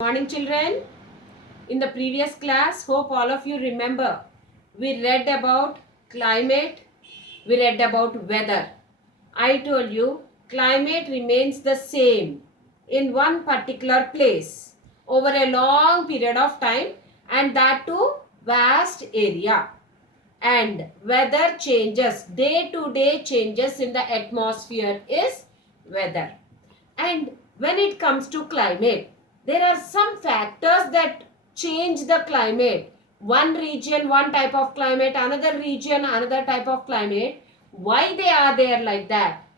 Morning children. In the previous class, hope all of you remember, we read about climate, we read about weather. I told you climate remains the same in one particular place over a long period of time, and that too vast area. And weather changes, day to day changes in the atmosphere is weather. And when it comes to climate, there are some factors that change the climate. One region, one type of climate, another region, another type of climate. Why they are there like that?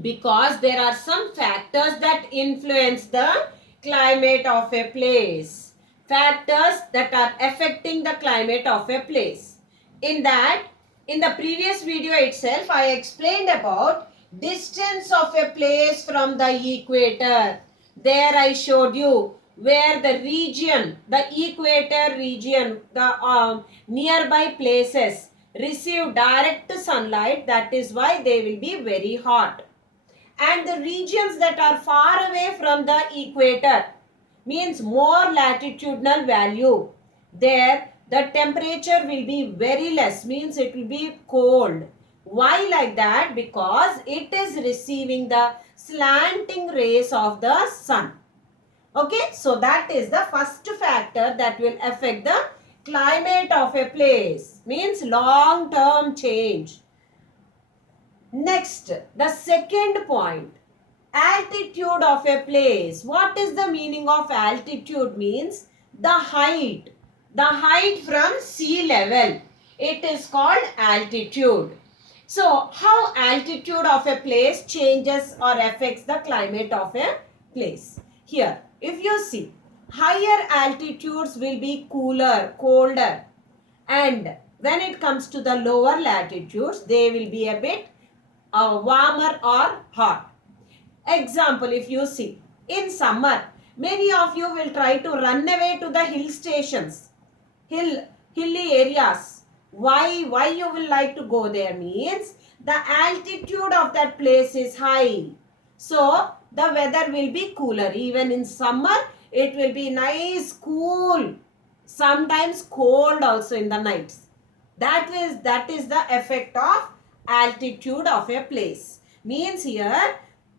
Because there are some factors that influence the climate of a place. Factors that are affecting the climate of a place. In that, in the previous video itself, I explained about distance of a place from the equator. There I showed you where the region, the equator region, the nearby places receive direct sunlight. That is why they will be very hot. And the regions that are far away from the equator means more latitudinal value. There the temperature will be very less, means it will be cold. Why like that? Because it is receiving the slanting rays of the sun. Okay, so that is the first factor that will affect the climate of a place, means long term change. Next, the second point, altitude of a place. What is the meaning of altitude? Means the height from sea level. It is called altitude. So, how altitude of a place changes or affects the climate of a place? Here, if you see, higher altitudes will be cooler, colder, and when it comes to the lower latitudes, they will be a bit warmer or hot. Example, if you see, in summer, many of you will try to run away to the hill stations, hilly areas. Why you will like to go there? Means the altitude of that place is high. So, the weather will be cooler. Even in summer, it will be nice, cool. Sometimes cold also in the nights. That is the effect of altitude of a place. Means here,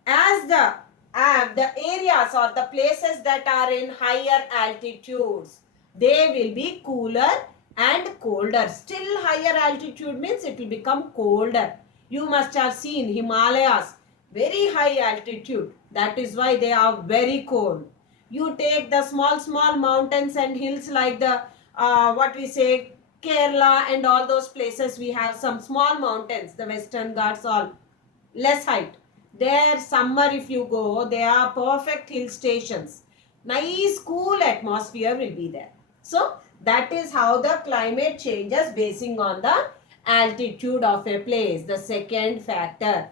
as the areas or the places that are in higher altitudes, they will be cooler and colder. Still higher altitude means it will become colder. You must have seen Himalayas, very high altitude. That is why they are very cold. You take the small mountains and hills like the what we say Kerala and all those places, we have some small mountains, the Western Ghats, all less height. There summer if you go, they are perfect hill stations. Nice cool atmosphere will be there. So that is how the climate changes basing on the altitude of a place, the second factor.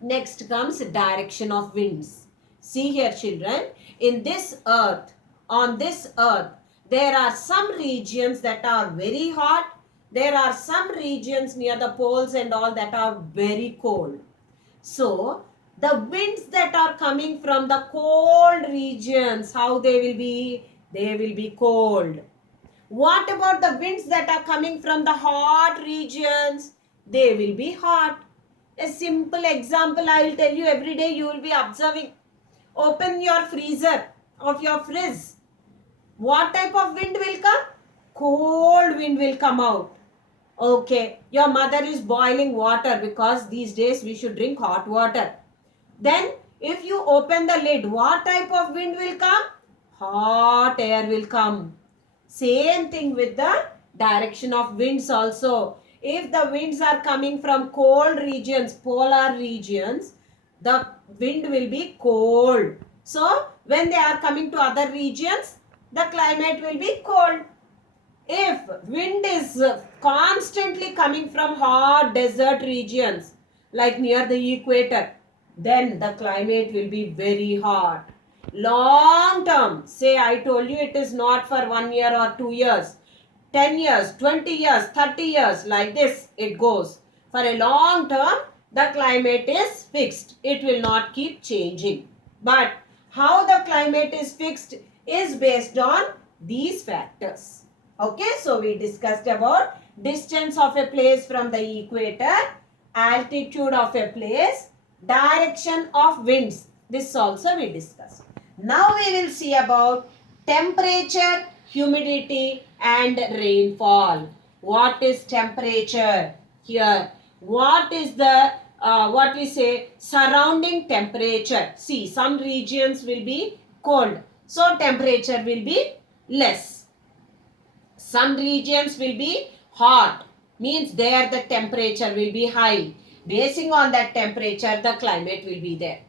Next comes direction of winds. See here children, in this earth, on this earth, there are some regions that are very hot. There are some regions near the poles and all that are very cold. So, the winds that are coming from the cold regions, how they will be? They will be cold. What about the winds that are coming from the hot regions? They will be hot. A simple example I will tell you, every day you will be observing. Open your freezer of your fridge. What type of wind will come? Cold wind will come out. Okay, your mother is boiling water because these days we should drink hot water. Then if you open the lid, what type of wind will come? Hot air will come. Same thing with the direction of winds also. If the winds are coming from cold regions, polar regions, the wind will be cold. So, when they are coming to other regions, the climate will be cold. If wind is constantly coming from hot desert regions, like near the equator, then the climate will be very hot. Long term, say I told you it is not for 1 year or 2 years, 10 years, 20 years, 30 years, like this it goes. For a long term, the climate is fixed. It will not keep changing. But how the climate is fixed is based on these factors. Okay, so we discussed about distance of a place from the equator, altitude of a place, direction of winds. This also we discussed. Now we will see about temperature, humidity and rainfall. What is temperature? Here, what is the what we say surrounding temperature? See, some regions will be cold, so temperature will be less. Some regions will be hot, means there the temperature will be high. Basing on that temperature, the climate will be there.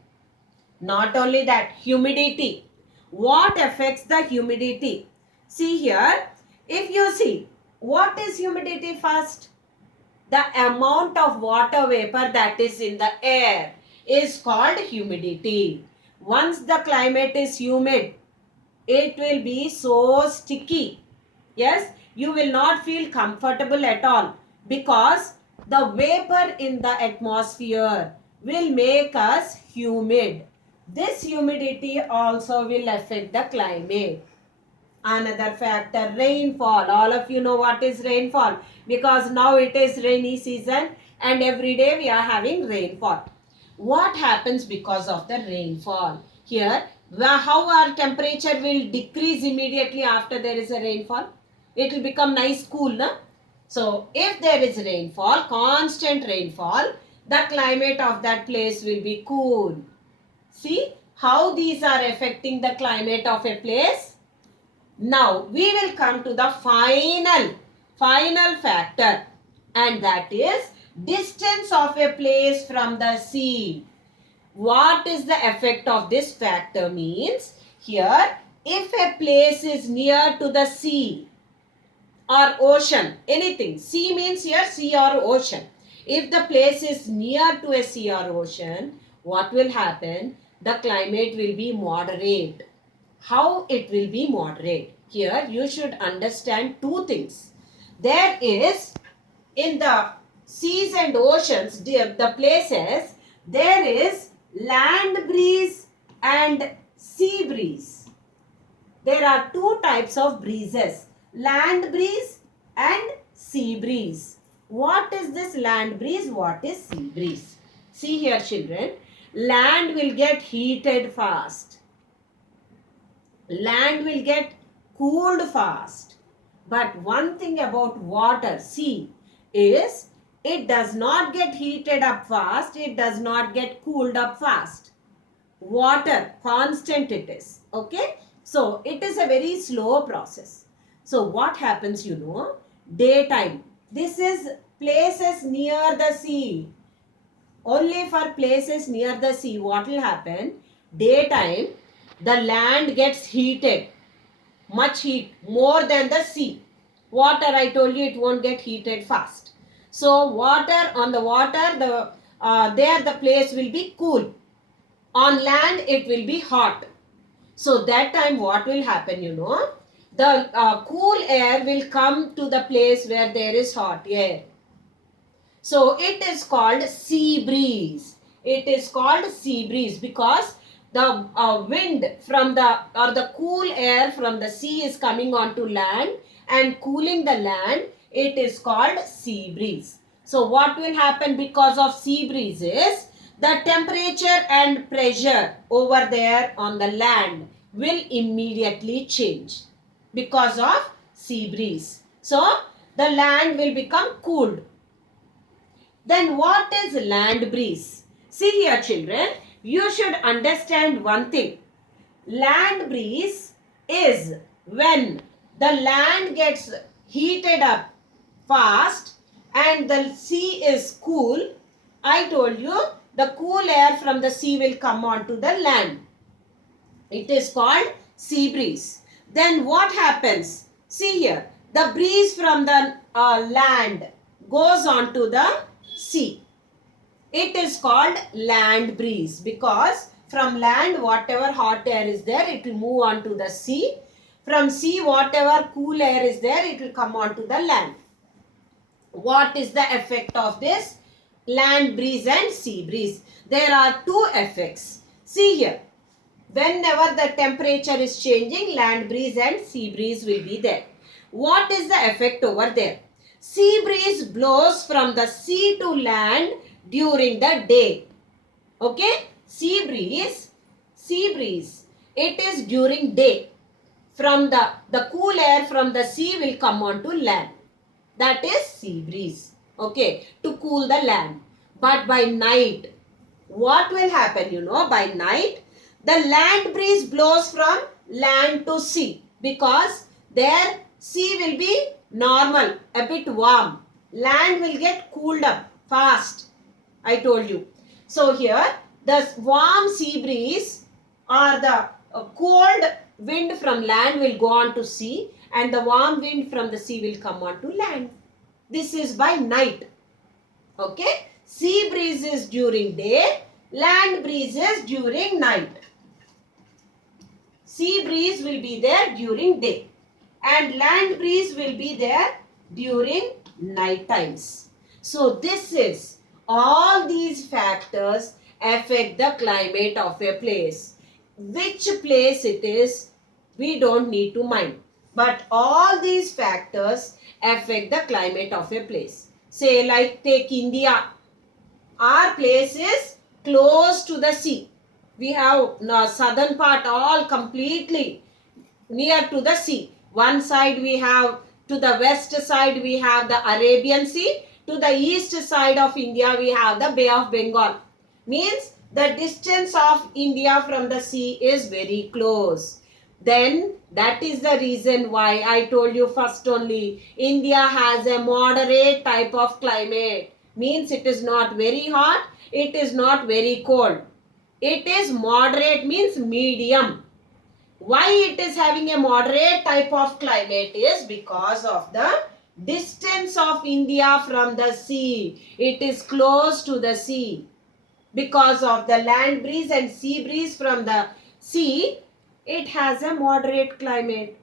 Not only that, humidity. What affects the humidity? See here, if you see, what is humidity first? The amount of water vapor that is in the air is called humidity. Once the climate is humid, it will be so sticky. Yes, you will not feel comfortable at all because the vapor in the atmosphere will make us humid. This humidity also will affect the climate. Another factor, rainfall. All of you know what is rainfall because now it is rainy season and every day we are having rainfall. What happens because of the rainfall? Here, how our temperature will decrease immediately after there is a rainfall? It will become nice cool, na? So, if there is rainfall, constant rainfall, the climate of that place will be cool. See how these are affecting the climate of a place? Now, we will come to the final factor, and that is distance of a place from the sea. What is the effect of this factor means? Here, if a place is near to the sea or ocean, anything. Sea means here sea or ocean. If the place is near to a sea or ocean, what will happen? The climate will be moderate. How it will be moderate? Here you should understand two things. There is in the seas and oceans, the places, there is land breeze and sea breeze. There are two types of breezes, land breeze and sea breeze. What is this land breeze? What is sea breeze? See here children, land will get heated fast. Land will get cooled fast. But one thing about water, sea, is it does not get heated up fast. It does not get cooled up fast. Water, constant it is. Okay. So, it is a very slow process. So, what happens, you know, daytime. This is places near the sea. Only for places near the sea, what will happen? Daytime, the land gets heated. Much heat, more than the sea. Water, I told you, it won't get heated fast. So, water, on the water, there the place will be cool. On land, it will be hot. So, that time what will happen, you know? The cool air will come to the place where there is hot air. So, it is called sea breeze. It is called sea breeze because the wind from the cool air from the sea is coming onto land and cooling the land. It is called sea breeze. So, what will happen because of sea breeze is the temperature and pressure over there on the land will immediately change because of sea breeze. So, the land will become cooled. Then what is land breeze? See here children, you should understand one thing. Land breeze is when the land gets heated up fast and the sea is cool. I told you the cool air from the sea will come onto the land. It is called sea breeze. Then what happens? See here, the breeze from the land goes onto the sea. It is called land breeze because from land whatever hot air is there, it will move on to the sea. From sea whatever cool air is there, it will come on to the land. What is the effect of this? Land breeze and sea breeze. There are two effects. See here. Whenever the temperature is changing, land breeze and sea breeze will be there. What is the effect over there? Sea breeze blows from the sea to land during the day. Okay? Sea breeze, it is during day. From the cool air from the sea will come on to land. That is sea breeze. Okay? To cool the land. But by night, what will happen? You know, by night, the land breeze blows from land to sea, because there sea will be normal, a bit warm. Land will get cooled up fast. I told you. So here the warm sea breeze or the cold wind from land will go on to sea, and the warm wind from the sea will come on to land. This is by night. Okay. Sea breeze is during day, land breeze is during night. Sea breeze will be there during day and land breeze will be there during night times. So this is, all these factors affect the climate of a place. Which place it is, we don't need to mind. But all these factors affect the climate of a place. Say like take India. Our place is close to the sea. We have southern part all completely near to the sea. One side we have, to the west side we have the Arabian Sea. To the east side of India we have the Bay of Bengal. Means the distance of India from the sea is very close. Then that is the reason why I told you first only, India has a moderate type of climate. Means it is not very hot, it is not very cold. It is moderate, means medium. Why it is having a moderate type of climate is because of the distance of India from the sea. It is close to the sea. Because of the land breeze and sea breeze from the sea, it has a moderate climate.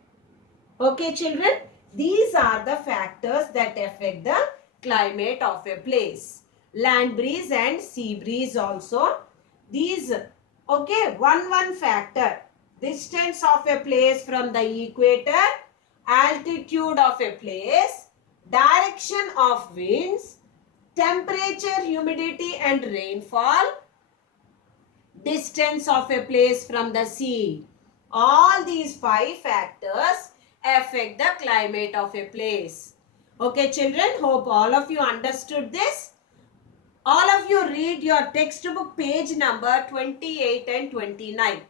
Okay, children? These are the factors that affect the climate of a place. Land breeze and sea breeze also. These, okay, one factor. Distance of a place from the equator, altitude of a place, direction of winds, temperature, humidity and rainfall, distance of a place from the sea. All these 5 factors affect the climate of a place. Okay, children, hope all of you understood this. All of you read your textbook page number 28 and 29.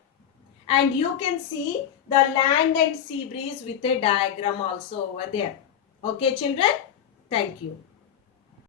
And you can see the land and sea breeze with a diagram also over there. Okay, children? Thank you.